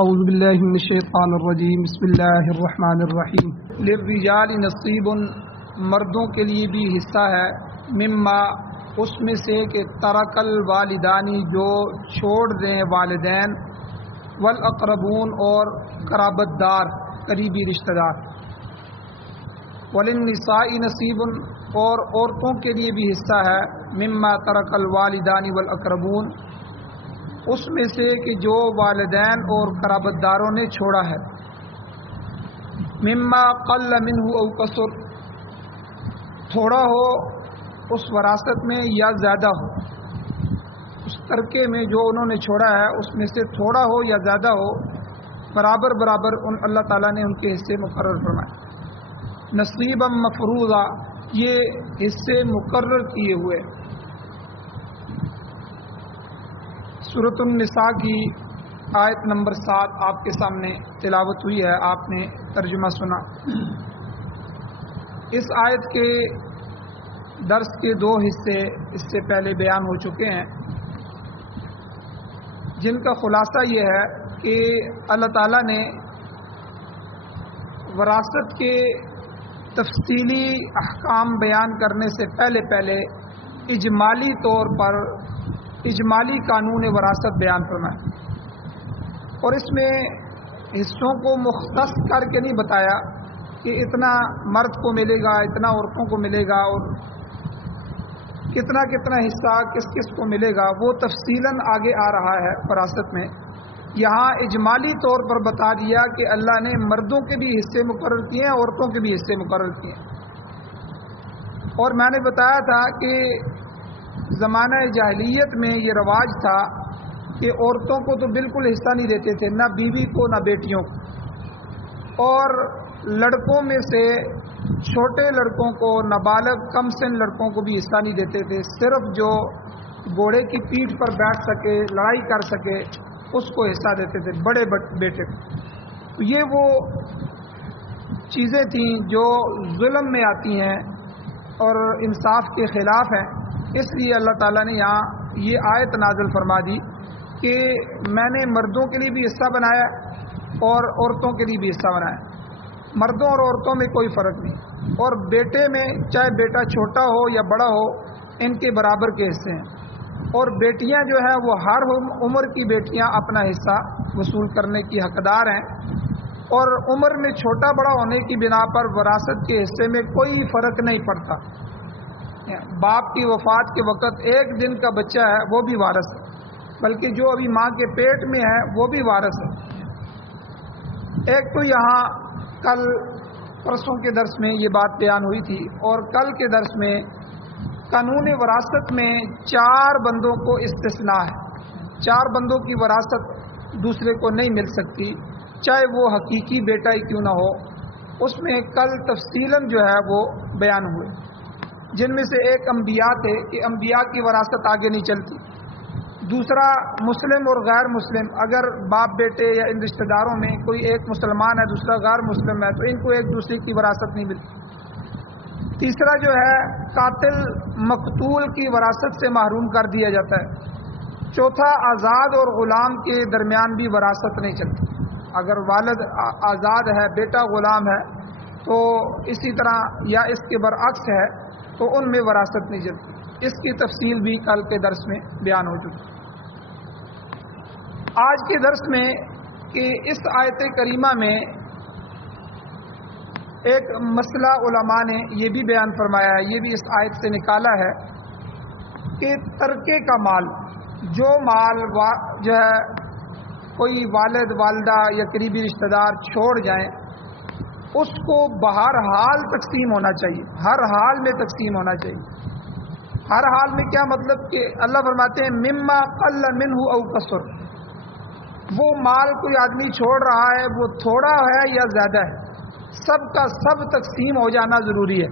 اعوذ باللہ من الشیطان الرجیم بسم اللہ الرحمن الرحیم للرجال نصیب، مردوں کے لیے بھی حصہ ہے، مما اس میں سے کہ ترک الوالدانی جو چھوڑ دیں والدین، والاقربون اور قرابت دار قریبی رشتہ دار، وللنساء نصیب اور عورتوں کے لیے بھی حصہ ہے، مما ترک الوالدانی والاقربون اس میں سے کہ جو والدین اور قرابت داروں نے چھوڑا ہے، مما قل منہ او کثر تھوڑا ہو اس وراثت میں یا زیادہ ہو، اس ترکے میں جو انہوں نے چھوڑا ہے اس میں سے تھوڑا ہو یا زیادہ ہو، برابر برابر اللہ تعالیٰ نے ان کے حصے مقرر فرمائے۔ نصیبا مفروضہ، یہ حصے مقرر کیے ہوئے۔ سورۃ النساء کی آیت نمبر 7 آپ کے سامنے تلاوت ہوئی ہے، آپ نے ترجمہ سنا۔ اس آیت کے درس کے 2 حصے اس سے پہلے بیان ہو چکے ہیں، جن کا خلاصہ یہ ہے کہ اللہ تعالیٰ نے وراثت کے تفصیلی احکام بیان کرنے سے پہلے اجمالی طور پر اجمالی قانون وراثت بیان فرمایا، اور اس میں حصوں کو مختص کر کے نہیں بتایا کہ اتنا مرد کو ملے گا، اتنا عورتوں کو ملے گا، اور کتنا کتنا حصہ کس کس کو ملے گا، وہ تفصیلاً آگے آ رہا ہے وراثت میں۔ یہاں اجمالی طور پر بتا دیا کہ اللہ نے مردوں کے بھی حصے مقرر کیے ہیں، عورتوں کے بھی حصے مقرر کیے ہیں۔ اور میں نے بتایا تھا کہ زمانہ جاہلیت میں یہ رواج تھا کہ عورتوں کو تو بالکل حصہ نہیں دیتے تھے، نہ بیوی کو نہ بیٹیوں کو، اور لڑکوں میں سے چھوٹے لڑکوں کو، نابالغ کم سن لڑکوں کو بھی حصہ نہیں دیتے تھے، صرف جو گھوڑے کی پیٹھ پر بیٹھ سکے، لڑائی کر سکے، اس کو حصہ دیتے تھے، بڑے بیٹے کو۔ یہ وہ چیزیں تھیں جو ظلم میں آتی ہیں اور انصاف کے خلاف ہیں، اس لیے اللہ تعالیٰ نے یہاں یہ آیت نازل فرما دی کہ میں نے مردوں کے لیے بھی حصہ بنایا اور عورتوں کے لیے بھی حصہ بنایا، مردوں اور عورتوں میں کوئی فرق نہیں، اور بیٹے میں چاہے بیٹا چھوٹا ہو یا بڑا ہو ان کے برابر کے حصے ہیں، اور بیٹیاں جو ہیں وہ ہر عمر کی بیٹیاں اپنا حصہ وصول کرنے کی حقدار ہیں، اور عمر میں چھوٹا بڑا ہونے کی بنا پر وراثت کے حصے میں کوئی فرق نہیں پڑتا۔ باپ کی وفات کے وقت 1 دن کا بچہ ہے وہ بھی وارث ہے، بلکہ جو ابھی ماں کے پیٹ میں ہے وہ بھی وارث ہے۔ ایک تو یہاں کل پرسوں کے درس میں یہ بات بیان ہوئی تھی، اور کل کے درس میں قانون وراثت میں 4 بندوں کو استثناء ہے، 4 بندوں کی وراثت دوسرے کو نہیں مل سکتی، چاہے وہ حقیقی بیٹا ہی کیوں نہ ہو۔ اس میں کل تفصیلاً جو ہے وہ بیان ہوئے، جن میں سے ایک انبیاء تھے کہ انبیاء کی وراثت آگے نہیں چلتی، دوسرا مسلم اور غیر مسلم، اگر باپ بیٹے یا ان رشتہ داروں میں کوئی ایک مسلمان ہے دوسرا غیر مسلم ہے تو ان کو ایک دوسرے کی وراثت نہیں ملتی، تیسرا جو ہے قاتل مقتول کی وراثت سے محروم کر دیا جاتا ہے، چوتھا آزاد اور غلام کے درمیان بھی وراثت نہیں چلتی، اگر والد آزاد ہے بیٹا غلام ہے تو اسی طرح، یا اس کے برعکس ہے تو ان میں وراثت نہیں چلتی۔ اس کی تفصیل بھی کل کے درس میں بیان ہو چکی۔ آج کے درس میں کہ اس آیت کریمہ میں ایک مسئلہ علماء نے یہ بھی بیان فرمایا ہے، یہ بھی اس آیت سے نکالا ہے کہ ترکے کا مال، جو مال جو ہے کوئی والد والدہ یا قریبی رشتہ دار چھوڑ جائیں، اس کو بہرحال تقسیم ہونا چاہیے، ہر حال میں تقسیم ہونا چاہیے۔ ہر حال میں کیا مطلب کہ اللہ فرماتے ہیں مما قل منہ او کثر، وہ مال کوئی آدمی چھوڑ رہا ہے وہ تھوڑا ہے یا زیادہ ہے، سب کا سب تقسیم ہو جانا ضروری ہے۔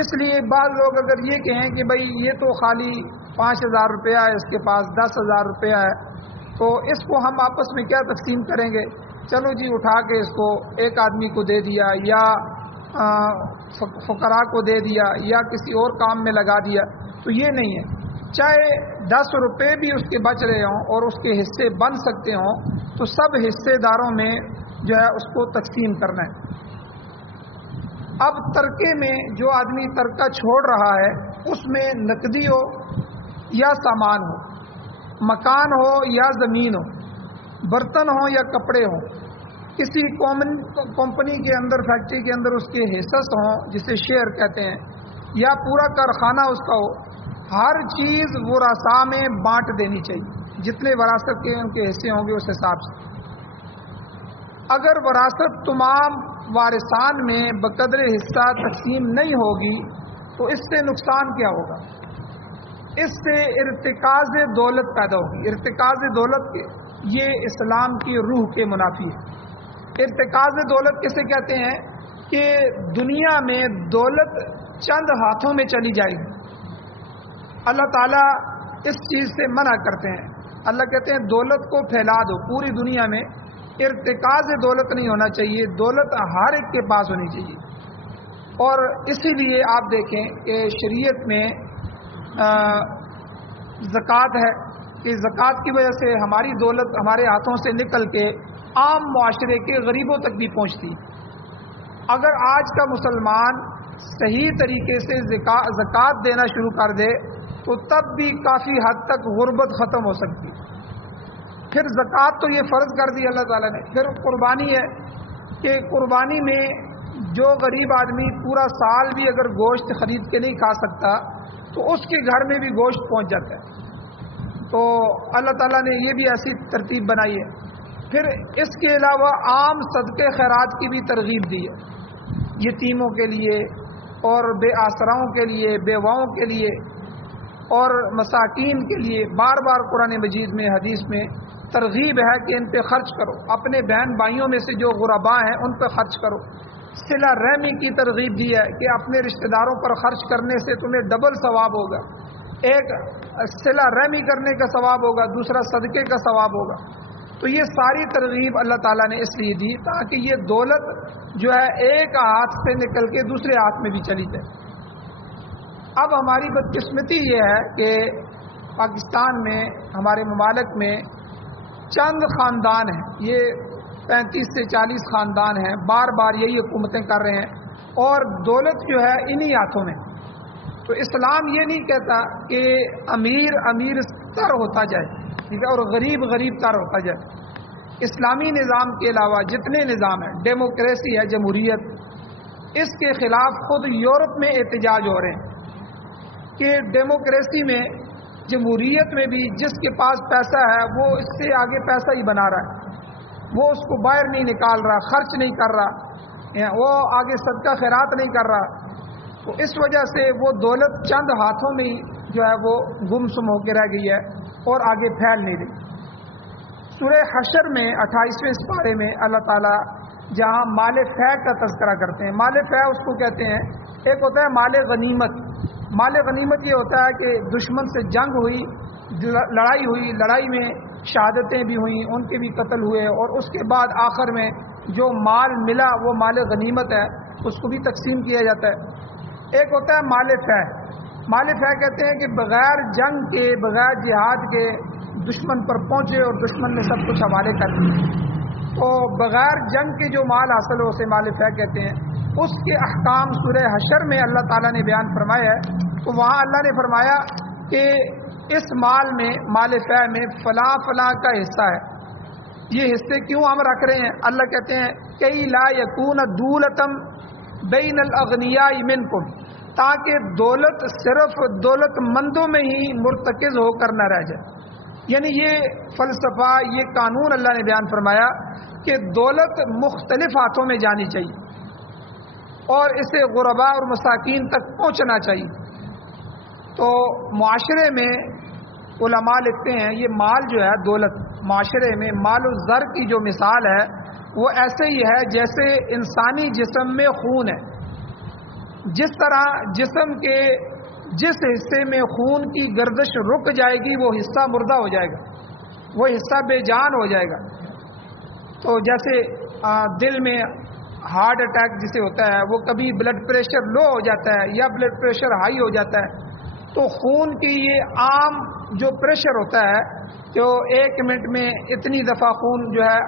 اس لیے بعض لوگ اگر یہ کہیں کہ بھئی یہ تو خالی 5,000 روپیہ ہے، اس کے پاس 10,000 روپیہ ہے، تو اس کو ہم آپس میں کیا تقسیم کریں گے، چلو جی اٹھا کے اس کو ایک آدمی کو دے دیا یا فقراء کو دے دیا یا کسی اور کام میں لگا دیا، تو یہ نہیں ہے۔ چاہے 10 روپے بھی اس کے بچ رہے ہوں اور اس کے حصے بن سکتے ہوں تو سب حصے داروں میں جو ہے اس کو تقسیم کرنا ہے۔ اب ترکے میں جو آدمی ترکہ چھوڑ رہا ہے اس میں نقدی ہو یا سامان ہو، مکان ہو یا زمین ہو، برتن ہو یا کپڑے ہوں، کسی کمپنی کے اندر، فیکٹری کے اندر اس کے حصص ہوں جسے شیئر کہتے ہیں، یا پورا کارخانہ اس کا ہو، ہر چیز ورثاء میں بانٹ دینی چاہیے، جتنے وراثت کے ان کے حصے ہوں گے اس حساب سے۔ اگر وراثت تمام وارثان میں بقدر حصہ تقسیم نہیں ہوگی تو اس سے نقصان کیا ہوگا؟ اس سے ارتکاز دولت پیدا ہوگی۔ ارتکاز دولت یہ اسلام کی روح کے منافی ہے۔ ارتکاز دولت کسے کہتے ہیں کہ دنیا میں دولت چند ہاتھوں میں چلی جائے گی۔ اللہ تعالیٰ اس چیز سے منع کرتے ہیں۔ اللہ کہتے ہیں دولت کو پھیلا دو پوری دنیا میں، ارتکاز دولت نہیں ہونا چاہیے، دولت ہر ایک کے پاس ہونی چاہیے۔ اور اسی لیے آپ دیکھیں کہ شریعت میں زکوٰۃ ہے کہ زکوٰۃ کی وجہ سے ہماری دولت ہمارے ہاتھوں سے نکل کے عام معاشرے کے غریبوں تک بھی پہنچتی۔ اگر آج کا مسلمان صحیح طریقے سے زکوٰۃ دینا شروع کر دے تو تب بھی کافی حد تک غربت ختم ہو سکتی۔ پھر زکوٰۃ تو یہ فرض کر دی اللہ تعالیٰ نے۔ پھر قربانی ہے کہ قربانی میں جو غریب آدمی پورا سال بھی اگر گوشت خرید کے نہیں کھا سکتا تو اس کے گھر میں بھی گوشت پہنچ جاتا ہے۔ تو اللہ تعالیٰ نے یہ بھی ایسی ترتیب بنائی ہے۔ پھر اس کے علاوہ عام صدقے خیرات کی بھی ترغیب دی ہے، یتیموں کے لیے اور بے آسراؤں کے لیے، بیواؤں کے لیے اور مساکین کے لیے بار بار قرآن مجید میں، حدیث میں ترغیب ہے کہ ان پہ خرچ کرو۔ اپنے بہن بھائیوں میں سے جو غرباء ہیں ان پہ خرچ کرو۔ صلہ رحمی کی ترغیب دی ہے کہ اپنے رشتہ داروں پر خرچ کرنے سے تمہیں ڈبل ثواب ہوگا، ایک صلہ رحمی کرنے کا ثواب ہوگا، دوسرا صدقے کا ثواب ہوگا۔ تو یہ ساری ترغیب اللہ تعالیٰ نے اس لیے دی تاکہ یہ دولت جو ہے ایک ہاتھ سے نکل کے دوسرے ہاتھ میں بھی چلی جائے۔ اب ہماری بدقسمتی یہ ہے کہ پاکستان میں، ہمارے ممالک میں چند خاندان ہیں، یہ 35 سے 40 خاندان ہیں، بار بار یہی حکومتیں کر رہے ہیں اور دولت جو ہے انہی ہاتھوں میں۔ تو اسلام یہ نہیں کہتا کہ امیر امیر تر ہوتا جائے، ٹھیک ہے، اور غریب غریب تر ہوتا جائے۔ اسلامی نظام کے علاوہ جتنے نظام ہیں، ڈیموکریسی ہے، جمہوریت، اس کے خلاف خود یورپ میں احتجاج ہو رہے ہیں کہ ڈیموکریسی میں، جمہوریت میں بھی جس کے پاس پیسہ ہے وہ اس سے آگے پیسہ ہی بنا رہا ہے، وہ اس کو باہر نہیں نکال رہا، خرچ نہیں کر رہا، وہ آگے صدقہ خیرات نہیں کر رہا۔ تو اس وجہ سے وہ دولت چند ہاتھوں میں ہی جو ہے وہ گم سم ہو کے رہ گئی ہے اور آگے پھیل نہیں رہی۔ سورہ حشر میں 28ویں سپارے میں اللہ تعالیٰ جہاں مال فے کا تذکرہ کرتے ہیں، مال فے اس کو کہتے ہیں، ایک ہوتا ہے مال غنیمت۔ مال غنیمت یہ ہوتا ہے کہ دشمن سے جنگ ہوئی، لڑائی ہوئی، لڑائی میں شہادتیں بھی ہوئیں، ان کے بھی قتل ہوئے، اور اس کے بعد آخر میں جو مال ملا وہ مال غنیمت ہے، اس کو بھی تقسیم کیا جاتا ہے۔ ایک ہوتا ہے مال فے۔ مال فے کہتے ہیں کہ بغیر جنگ کے، بغیر جہاد کے دشمن پر پہنچے اور دشمن نے سب کچھ حوالے کر دیا، تو بغیر جنگ کے جو مال حاصل ہو اسے مال فے کہتے ہیں۔ اس کے احکام سورہ حشر میں اللہ تعالیٰ نے بیان فرمایا ہے، تو وہاں اللہ نے فرمایا کہ اس مال میں، مال فے میں فلاں فلاں کا حصہ ہے۔ یہ حصے کیوں ہم رکھ رہے ہیں؟ اللہ کہتے ہیں کئی لا یکون دولتم بین الاغنیاء منکم، تاکہ دولت صرف دولت مندوں میں ہی مرتکز ہو کر نہ رہ جائے۔ یعنی یہ فلسفہ، یہ قانون اللہ نے بیان فرمایا کہ دولت مختلف ہاتھوں میں جانی چاہیے اور اسے غرباء اور مساکین تک پہنچنا چاہیے۔ تو معاشرے میں علماء لکھتے ہیں یہ مال جو ہے، دولت معاشرے میں مال و زر کی جو مثال ہے وہ ایسے ہی ہے جیسے انسانی جسم میں خون ہے۔ جس طرح جسم کے جس حصے میں خون کی گردش رک جائے گی وہ حصہ مردہ ہو جائے گا، وہ حصہ بے جان ہو جائے گا۔ تو جیسے دل میں ہارٹ اٹیک جسے ہوتا ہے، وہ کبھی بلڈ پریشر لو ہو جاتا ہے یا بلڈ پریشر ہائی ہو جاتا ہے، تو خون کی یہ عام جو پریشر ہوتا ہے جو 1 منٹ میں اتنی دفعہ خون جو ہے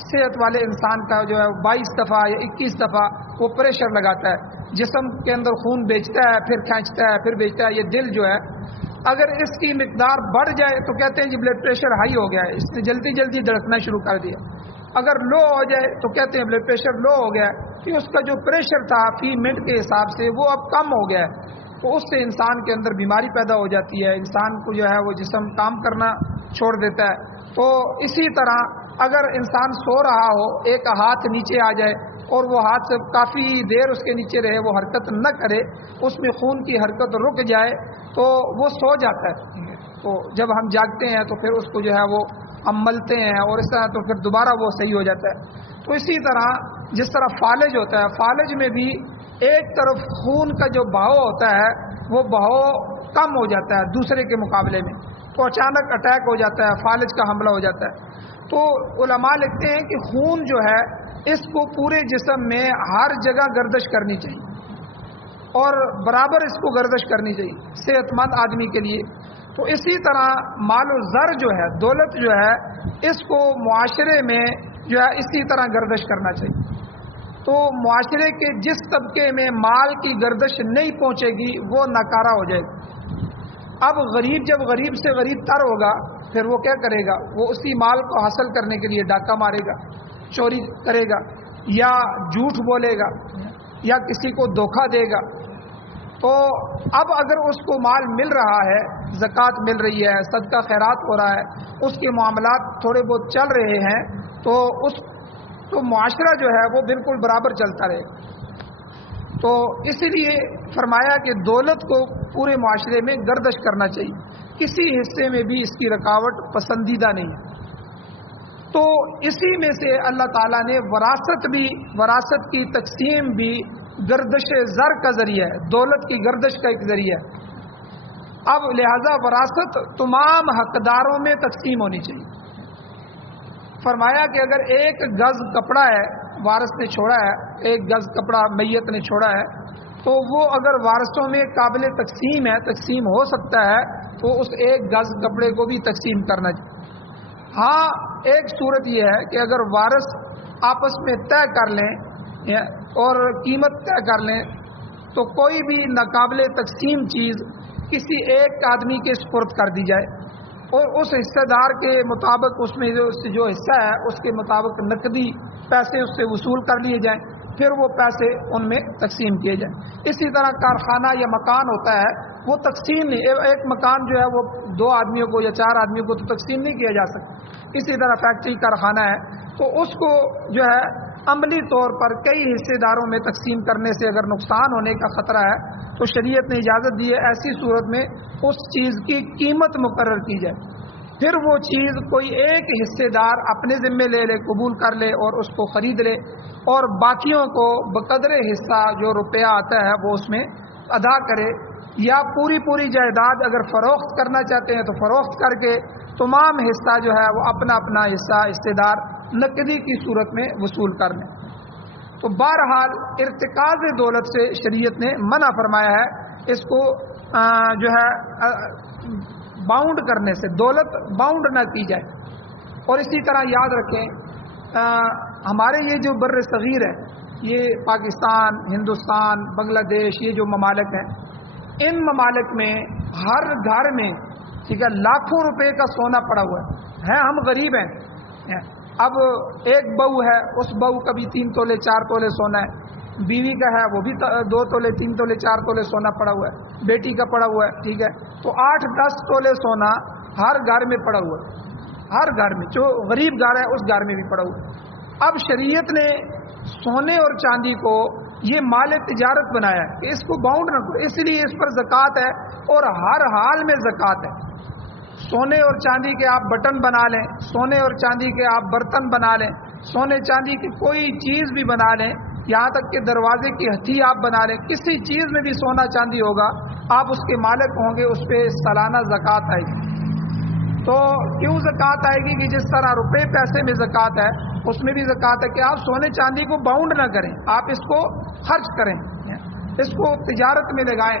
صحت والے انسان کا جو ہے 22 دفعہ یا 21 دفعہ وہ پریشر لگاتا ہے، جسم کے اندر خون بیچتا ہے، پھر کھینچتا ہے، پھر بیچتا ہے. یہ دل جو ہے اگر اس کی مقدار بڑھ جائے تو کہتے ہیں جی بلڈ پریشر ہائی ہو گیا ہے، اس نے جلدی جلدی دھڑکنا شروع کر دیا. اگر لو ہو جائے تو کہتے ہیں بلڈ پریشر لو ہو گیا ہے، کہ اس کا جو پریشر تھا فی منٹ کے حساب سے وہ اب کم ہو گیا ہے. تو اس سے انسان کے اندر بیماری پیدا ہو جاتی ہے، انسان کو جو ہے وہ جسم کام کرنا چھوڑ دیتا ہے. تو اسی طرح اگر انسان سو رہا ہو، ایک ہاتھ نیچے آ جائے اور وہ ہاتھ سے کافی دیر اس کے نیچے رہے، وہ حرکت نہ کرے، اس میں خون کی حرکت رک جائے تو وہ سو جاتا ہے. تو جب ہم جاگتے ہیں تو پھر اس کو جو ہے وہ ہم ملتے ہیں اور اس طرح تو پھر دوبارہ وہ صحیح ہو جاتا ہے. تو اسی طرح جس طرح فالج ہوتا ہے، فالج میں بھی ایک طرف خون کا جو بہاؤ ہوتا ہے وہ بہاؤ کم ہو جاتا ہے دوسرے کے مقابلے میں، تو اچانک اٹیک ہو جاتا ہے، فالج کا حملہ ہو جاتا ہے. تو علماء لکھتے ہیں کہ خون جو ہے اس کو پورے جسم میں ہر جگہ گردش کرنی چاہیے اور برابر اس کو گردش کرنی چاہیے صحت مند آدمی کے لیے. تو اسی طرح مال و زر جو ہے، دولت جو ہے، اس کو معاشرے میں جو ہے اسی طرح گردش کرنا چاہیے. تو معاشرے کے جس طبقے میں مال کی گردش نہیں پہنچے گی وہ ناکارہ ہو جائے گی. اب غریب جب غریب سے غریب تر ہوگا پھر وہ کیا کرے گا؟ وہ اسی مال کو حاصل کرنے کے لیے ڈاکہ مارے گا، چوری کرے گا، یا جھوٹ بولے گا، یا کسی کو دھوکہ دے گا. تو اب اگر اس کو مال مل رہا ہے، زکوٰۃ مل رہی ہے، صدقہ خیرات ہو رہا ہے، اس کے معاملات تھوڑے بہت چل رہے ہیں، تو معاشرہ جو ہے وہ بالکل برابر چلتا رہے. تو اسی لیے فرمایا کہ دولت کو پورے معاشرے میں گردش کرنا چاہیے، کسی حصے میں بھی اس کی رکاوٹ پسندیدہ نہیں ہے. تو اسی میں سے اللہ تعالیٰ نے وراثت کی تقسیم بھی گردش زر کا ذریعہ ہے، دولت کی گردش کا ایک ذریعہ ہے. اب لہذا وراثت تمام حقداروں میں تقسیم ہونی چاہیے. فرمایا کہ اگر 1 گز کپڑا ہے وارث نے چھوڑا ہے، 1 گز کپڑا میت نے چھوڑا ہے، تو وہ اگر وارثوں میں قابل تقسیم ہے، تقسیم ہو سکتا ہے، تو اس 1 گز کپڑے کو بھی تقسیم کرنا چاہیے. ہاں ایک صورت یہ ہے کہ اگر وارث آپس میں طے کر لیں اور قیمت طے کر لیں تو کوئی بھی ناقابل تقسیم چیز کسی ایک آدمی کے سپرد کر دی جائے اور اس حصے دار کے مطابق اس میں جو حصہ ہے اس کے مطابق نقدی پیسے اس سے وصول کر لیے جائیں، پھر وہ پیسے ان میں تقسیم کیے جائیں. اسی طرح کارخانہ یا مکان ہوتا ہے وہ تقسیم نہیں، ایک مکان جو ہے وہ 2 آدمیوں کو یا 4 آدمیوں کو تو تقسیم نہیں کیا جا سکتا. اسی طرح فیکٹری کارخانہ ہے تو اس کو جو ہے عملی طور پر کئی حصے داروں میں تقسیم کرنے سے اگر نقصان ہونے کا خطرہ ہے تو شریعت نے اجازت دی ہے ایسی صورت میں اس چیز کی قیمت مقرر کی جائے، پھر وہ چیز کوئی ایک حصے دار اپنے ذمے لے لے، قبول کر لے اور اس کو خرید لے اور باقیوں کو بقدر حصہ جو روپیہ آتا ہے وہ اس میں ادا کرے، یا پوری جائیداد اگر فروخت کرنا چاہتے ہیں تو فروخت کر کے تمام حصہ جو ہے وہ اپنا حصہ حصے دار نقدی کی صورت میں وصول کر لیں. تو بہرحال ارتکاز دولت سے شریعت نے منع فرمایا ہے، اس کو جو ہے باؤنڈ کرنے سے، دولت باؤنڈ نہ کی جائے. اور اسی طرح یاد رکھیں ہمارے یہ جو بر صغیر ہے، یہ پاکستان، ہندوستان، بنگلہ دیش، یہ جو ممالک ہیں، ان ممالک میں ہر گھر میں ٹھیک ہے لاکھوں روپے کا سونا پڑا ہوا ہے. ہم غریب ہیں، اب ایک بہو ہے، اس بہو کا بھی 3 تولے 4 تولے سونا ہے، بیوی کا ہے وہ بھی 2 تولے 3 تولے 4 تولے سونا پڑا ہوا ہے، بیٹی کا پڑا ہوا ہے، ٹھیک ہے. تو 8-10 تولے سونا ہر گھر میں پڑا ہوا ہے، ہر گھر میں، جو غریب گھر ہے اس گھر میں بھی پڑا ہوا ہے. اب شریعت نے سونے اور چاندی کو یہ مال تجارت بنایا ہے کہ اس کو باؤنڈ نہ کرو، اس لیے اس پر زکوٰۃ ہے اور ہر حال میں زکوٰۃ ہے. سونے اور چاندی کے آپ بٹن بنا لیں، سونے اور چاندی کے آپ برتن بنا لیں، سونے چاندی کی کوئی چیز بھی بنا لیں، یہاں تک کہ دروازے کی ہتھی آپ بنا لیں، کسی چیز میں بھی سونا چاندی ہوگا آپ اس کے مالک ہوں گے، اس پہ سالانہ زکوٰۃ آئے گی. تو کیوں زکوٰۃ آئے گی کہ جس طرح روپے پیسے میں زکوٰۃ ہے اس میں بھی زکوٰۃ ہے کہ آپ سونے چاندی کو باؤنڈ نہ کریں، آپ اس کو خرچ کریں، اس کو تجارت میں لگائیں.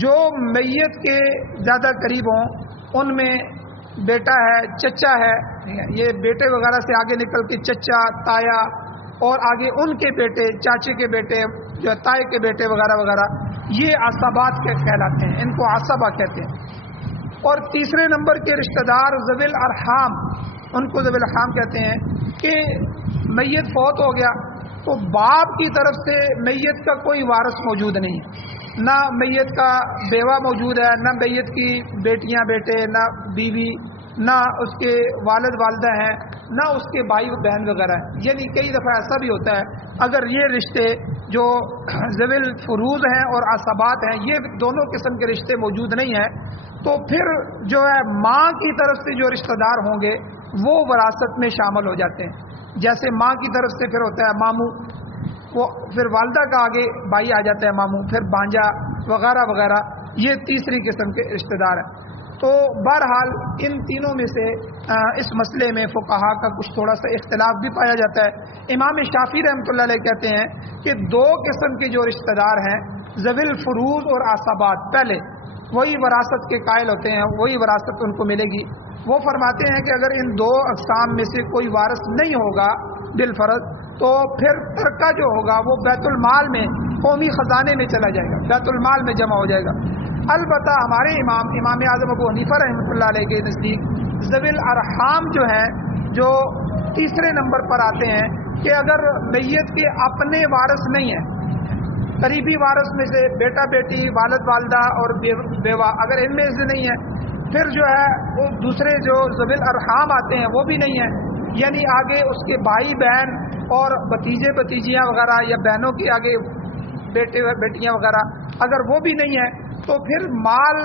جو میت کے زیادہ قریب ہوں ان میں بیٹا ہے، چچا ہے، یہ بیٹے وغیرہ سے آگے نکل کے چچا، تایا اور آگے ان کے بیٹے، چاچے کے بیٹے، جو تائے کے بیٹے وغیرہ وغیرہ، یہ عصبات کے کہلاتے ہیں، ان کو عصبہ کہتے ہیں۔ اور تیسرے نمبر کے رشتہ دار ذوی الارحام، ان کو ذوی الارحام کہتے ہیں کہ میت فوت ہو گیا تو باپ کی طرف سے میت کا کوئی وارث موجود نہیں، نہ میت کا بیوہ موجود ہے، نہ میت کی بیٹیاں بیٹے، نہ بیوی، نہ اس کے والد والدہ ہیں، نہ اس کے بھائی بہن وغیرہ ہیں۔ یعنی کئی دفعہ ایسا بھی ہوتا ہے اگر یہ رشتے جو ذوی الفروض ہیں اور عصبات ہیں، یہ دونوں قسم کے رشتے موجود نہیں ہیں، تو پھر جو ہے ماں کی طرف سے جو رشتہ دار ہوں گے وہ وراثت میں شامل ہو جاتے ہیں۔ جیسے ماں کی طرف سے پھر ہوتا ہے ماموں، وہ پھر والدہ کا آگے بھائی آ جاتا ہے ماموں، پھر بانجا وغیرہ وغیرہ، یہ تیسری قسم کے رشتہ دار ہیں۔ تو بہرحال ان تینوں میں سے اس مسئلے میں فقہا کا کچھ تھوڑا سا اختلاف بھی پایا جاتا ہے۔ امام شافعی رحمۃ اللہ علیہ کہتے ہیں کہ دو قسم کے جو رشتہ دار ہیں، ذوی الفروض اور عصبات، پہلے وہی وراثت کے قائل ہوتے ہیں، وہی وراثت ان کو ملے گی۔ وہ فرماتے ہیں کہ اگر ان دو اقسام میں سے کوئی وارث نہیں ہوگا بالفرض، تو پھر ترکہ جو ہوگا وہ بیت المال میں، قومی خزانے میں چلا جائے گا، بیت المال میں جمع ہو جائے گا۔ البتہ ہمارے امام اعظم ابو حنیفہ رحمۃ اللہ علیہ کے نزدیک ذوی الارحام جو ہیں، جو تیسرے نمبر پر آتے ہیں، کہ اگر میت کے اپنے وارث نہیں ہیں، قریبی وارث میں سے بیٹا بیٹی، والد والدہ اور بیوہ، اگر ان میں سے نہیں ہے، پھر جو ہے وہ دوسرے جو ذوی الارحام آتے ہیں وہ بھی نہیں ہیں، یعنی آگے اس کے بھائی بہن اور بھتیجے بھتیجیاں وغیرہ، یا بہنوں کے آگے بیٹے بیٹیاں وغیرہ اگر وہ بھی نہیں ہیں، تو پھر مال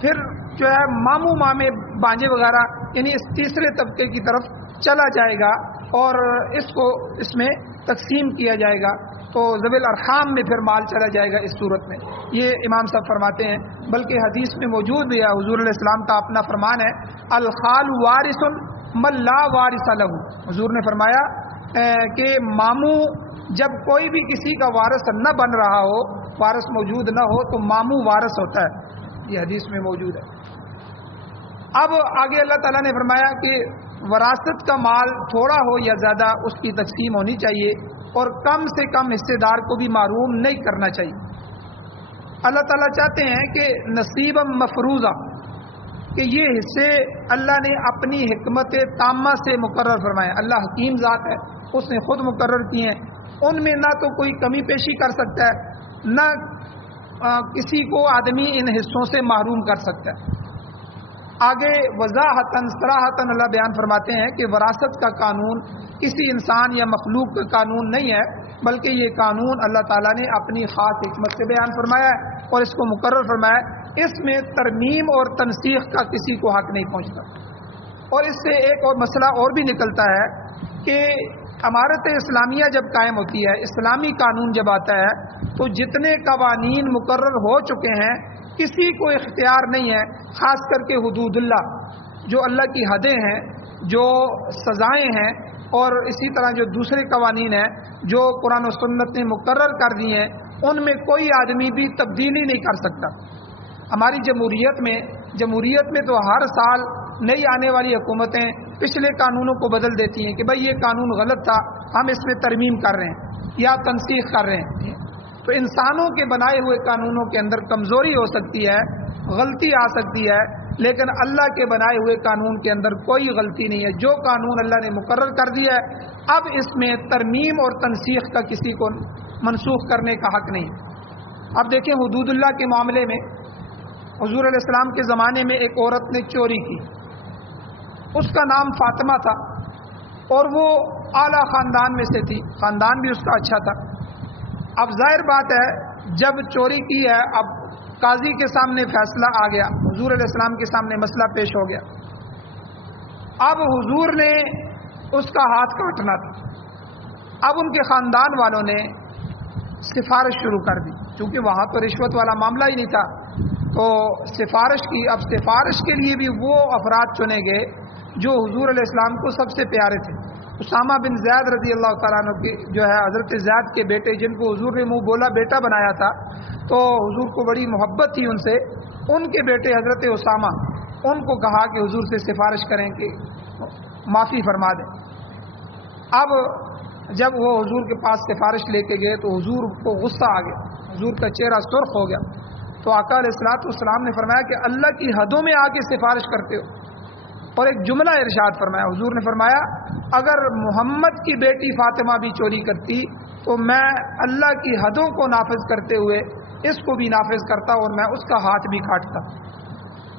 پھر جو ہے ماموں مامے بانجے وغیرہ، یعنی اس تیسرے طبقے کی طرف چلا جائے گا اور اس کو اس میں تقسیم کیا جائے گا، تو ذوی الارحام میں پھر مال چلا جائے گا اس صورت میں، یہ امام صاحب فرماتے ہیں۔ بلکہ حدیث میں موجود بھی ہے، حضور علیہ السلام کا اپنا فرمان ہے، الخال وارث من لا وارث له، حضور نے فرمایا کہ ماموں جب کوئی بھی کسی کا وارث نہ بن رہا ہو، وارث موجود نہ ہو، تو ماموں وارث ہوتا ہے، یہ حدیث میں موجود ہے۔ اب آگے اللہ تعالیٰ نے فرمایا کہ وراثت کا مال تھوڑا ہو یا زیادہ اس کی تقسیم ہونی چاہیے، اور کم سے کم حصے دار کو بھی محروم نہیں کرنا چاہیے۔ اللہ تعالیٰ چاہتے ہیں کہ نصیبا مفروضہ، کہ یہ حصے اللہ نے اپنی حکمت تامہ سے مقرر فرمائے۔ اللہ حکیم ذات ہے، اس نے خود مقرر کیے ہیں، ان میں نہ تو کوئی کمی پیشی کر سکتا ہے، نہ کسی کو آدمی ان حصوں سے محروم کر سکتا ہے۔ آگے وضاحتاً صراحتاً اللہ بیان فرماتے ہیں کہ وراثت کا قانون کسی انسان یا مخلوق کا قانون نہیں ہے، بلکہ یہ قانون اللہ تعالیٰ نے اپنی خاص حکمت سے بیان فرمایا ہے اور اس کو مقرر فرمایا ہے۔ اس میں ترمیم اور تنسیخ کا کسی کو حق نہیں پہنچتا۔ اور اس سے ایک اور مسئلہ اور بھی نکلتا ہے کہ امارت اسلامیہ جب قائم ہوتی ہے، اسلامی قانون جب آتا ہے، تو جتنے قوانین مقرر ہو چکے ہیں کسی کو اختیار نہیں ہے، خاص کر کے حدود اللہ، جو اللہ کی حدیں ہیں، جو سزائیں ہیں، اور اسی طرح جو دوسرے قوانین ہیں جو قرآن و سنت نے مقرر کر دی ہیں، ان میں کوئی آدمی بھی تبدیلی نہیں کر سکتا۔ ہماری جمہوریت میں تو ہر سال نئی آنے والی حکومتیں پچھلے قانونوں کو بدل دیتی ہیں کہ بھائی یہ قانون غلط تھا، ہم اس میں ترمیم کر رہے ہیں یا تنسیخ کر رہے ہیں۔ تو انسانوں کے بنائے ہوئے قانونوں کے اندر کمزوری ہو سکتی ہے، غلطی آ سکتی ہے، لیکن اللہ کے بنائے ہوئے قانون کے اندر کوئی غلطی نہیں ہے۔ جو قانون اللہ نے مقرر کر دیا ہے، اب اس میں ترمیم اور تنسیخ کا کسی کو منسوخ کرنے کا حق نہیں۔ اب دیکھیں حدود اللہ کے معاملے میں حضور علیہ السلام کے زمانے میں ایک عورت نے چوری کی، اس کا نام فاطمہ تھا اور وہ اعلیٰ خاندان میں سے تھی، خاندان بھی اس کا اچھا تھا۔ اب ظاہر بات ہے جب چوری کی ہے، اب قاضی کے سامنے فیصلہ آ گیا، حضور علیہ السلام کے سامنے مسئلہ پیش ہو گیا۔ اب حضور نے اس کا ہاتھ کاٹنا تھا۔ اب ان کے خاندان والوں نے سفارش شروع کر دی، چونکہ وہاں تو رشوت والا معاملہ ہی نہیں تھا، تو سفارش کی۔ اب سفارش کے لیے بھی وہ افراد چنے گئے جو حضور علیہ السلام کو سب سے پیارے تھے، اسامہ بن زید رضی اللہ تعالیٰ عنہ کے جو ہے حضرت زید کے بیٹے، جن کو حضور نے منہ بولا بیٹا بنایا تھا، تو حضور کو بڑی محبت تھی ان سے، ان کے بیٹے حضرت اسامہ، ان کو کہا کہ حضور سے سفارش کریں کہ معافی فرما دیں۔ اب جب وہ حضور کے پاس سفارش لے کے گئے تو حضور کو غصہ آ گیا، حضور کا چہرہ سرخ ہو گیا، تو آقا علیہ الصلوۃ والسلام نے فرمایا کہ اللہ کی حدوں میں آ کے سفارش کرتے ہو، اور ایک جملہ ارشاد فرمایا، حضور نے فرمایا اگر محمد کی بیٹی فاطمہ بھی چوری کرتی تو میں اللہ کی حدوں کو نافذ کرتے ہوئے اس کو بھی نافذ کرتا اور میں اس کا ہاتھ بھی کاٹتا۔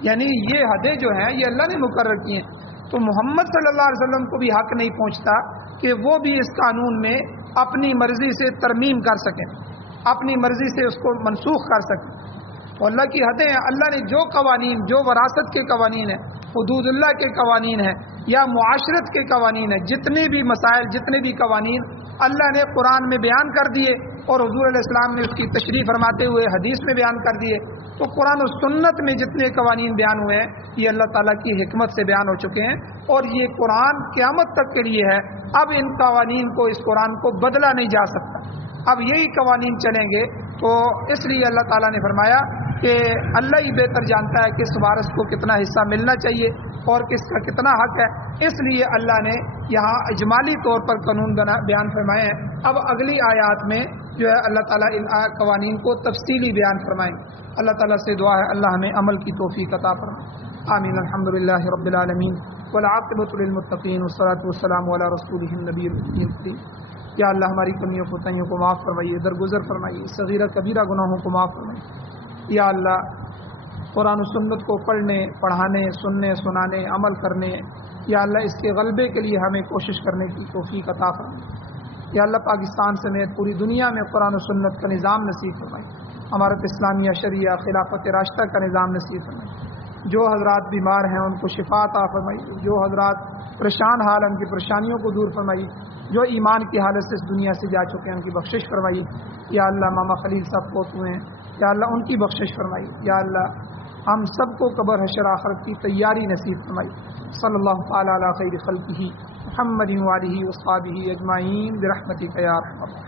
یعنی یہ حدیں جو ہیں یہ اللہ نے مقرر کی ہیں، تو محمد صلی اللہ علیہ وسلم کو بھی حق نہیں پہنچتا کہ وہ بھی اس قانون میں اپنی مرضی سے ترمیم کر سکیں، اپنی مرضی سے اس کو منسوخ کر سکیں۔ تو اللہ کی حدیں ہیں، اللہ نے جو قوانین، جو وراثت کے قوانین ہیں، حدود اللہ کے قوانین ہیں یا معاشرت کے قوانین ہیں، جتنے بھی مسائل، جتنے بھی قوانین اللہ نے قرآن میں بیان کر دیے اور حضور علیہ السلام نے اس کی تشریح فرماتے ہوئے حدیث میں بیان کر دیے، تو قرآن و سنت میں جتنے قوانین بیان ہوئے ہیں یہ اللہ تعالیٰ کی حکمت سے بیان ہو چکے ہیں، اور یہ قرآن قیامت تک کے لیے ہے۔ اب ان قوانین کو، اس قرآن کو بدلا نہیں جا سکتا، اب یہی قوانین چلیں گے۔ تو اس لیے اللہ تعالیٰ نے فرمایا کہ اللہ ہی بہتر جانتا ہے کس وارث کو کتنا حصہ ملنا چاہیے اور کس کا کتنا حق ہے، اس لیے اللہ نے یہاں اجمالی طور پر قانون بیان فرمائے ہیں۔ اب اگلی آیات میں جو ہے اللہ تعالیٰ ان قوانین کو تفصیلی بیان فرمائیں۔ اللہ تعالیٰ سے دعا ہے اللہ ہمیں عمل کی توفیق عطا فرمائے۔ آمین۔ الحمدللہ رب العالمین والعاقبۃ للمتقین والصلاۃ والسلام علی رسولہ النبی الکریم۔ یا اللہ ہماری کمیوں کوتاہیوں کو معاف فرمائیے، درگزر فرمائیے، صغیرہ کبیرہ گناہوں کو معاف فرمائیے۔ یا اللہ قرآن و سنت کو پڑھنے، پڑھانے، سننے، سنانے، عمل کرنے، یا اللہ اس کے غلبے کے لیے ہمیں کوشش کرنے کی توفیق عطا فرمائے۔ یا اللہ پاکستان سمیت پوری دنیا میں قرآن و سنت کا نظام نصیب فرمائے، امارت اسلامیہ شریعہ خلافت راشدہ کا نظام نصیب فرمائے۔ جو حضرات بیمار ہیں ان کو شفا عطا فرمائیے، جو حضرات پریشان حال ان کی پریشانیوں کو دور فرمائیے، جو ایمان کی حالت سے اس دنیا سے جا چکے ہیں ان کی بخشش فرمائیے۔ یا اللہ ماما خلیل صاحب فوت ہوئے ہیں، یا اللہ ان کی بخشش فرمائیے۔ یا اللہ ہم سب کو قبر حشر آخرت کی تیاری نصیب فرمائیے۔ صلی اللہ تعالی علی خیر خلقہ محمد و آلہ و صحبہ اجمعین برحمتک یا ارحم الراحمین۔